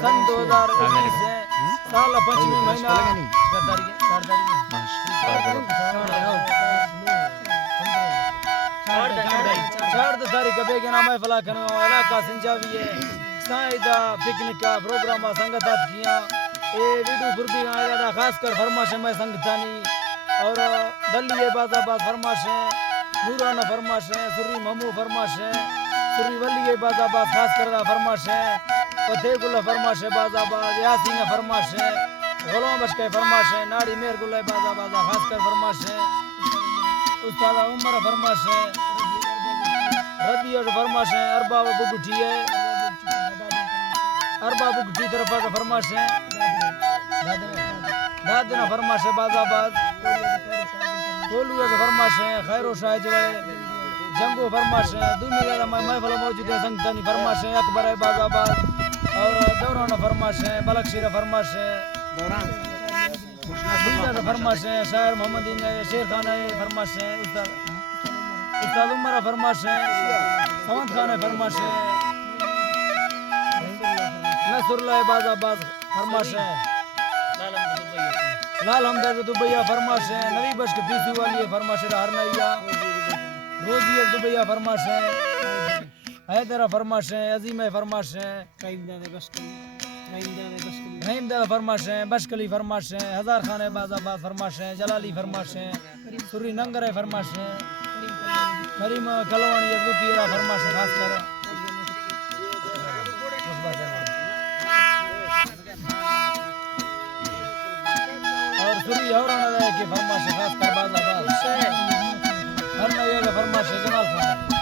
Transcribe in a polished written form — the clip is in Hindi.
सन 2019 है, साल पंचमी महीना 4 तारीख बेगना महफिल करने वाला का संजावी है साइदा पिकनिक का प्रोग्राम संगतात किया ए वीडियो फुर्दी आया खास कर फरमाश में संगतानी और दलिए बाजाबाद फरमाश है नूराना फरमाश है सुरी ममू फरमाश है सुरी वलिए बाजाबाद खास कर फरमाश है पथे गुल फरमाश है बाजाबाद यासीन फरमाश है गुलाम बशके फरमाश है नाड़ी मेर गुल बाजाबाद खास कर फरमाश है उस्ताद उमर फरमाश है रबी और फरमाश है अरबाब बुगठी है अरबाब बुगठी तरफ फरमाश है दादना फरमाश है बाजाबाद कोलू के फरमाश है खैरो शाह जो है जंगो फरमाश है दुनिया का महफिल मौजूद है संगतानी फरमाश है अकबर है बाजाबाद और दौरान फरमाश है बलकशीर फरमाश है फरमाश है शायर मोहम्मद शेर खान है फरमाश है उस्ताद उमर फरमाश है सवंत खान है फरमाश है नसरुल्लाह बाजाबाद फरमाश है लाल हमदर्द दुबैया फरमाश है नवी बश के पीसी वाली है फरमाश है हरनैया रोजिया दुबैया फरमाश है हैदरा फरमाश है अजीम है फरमाश है रहीम दादा फरमाश है बशकली फरमाश है हजार खान है बाजाबाद फरमाश है जलाली फरमाश है सुरी नंगर है फरमाश है करीम कलवानी जुकीरा फरमाश है खास कर और सुरी औरंगाबाद की फरमाश है खास कर बाजाबाद हर नया फरमाश है जमाल खान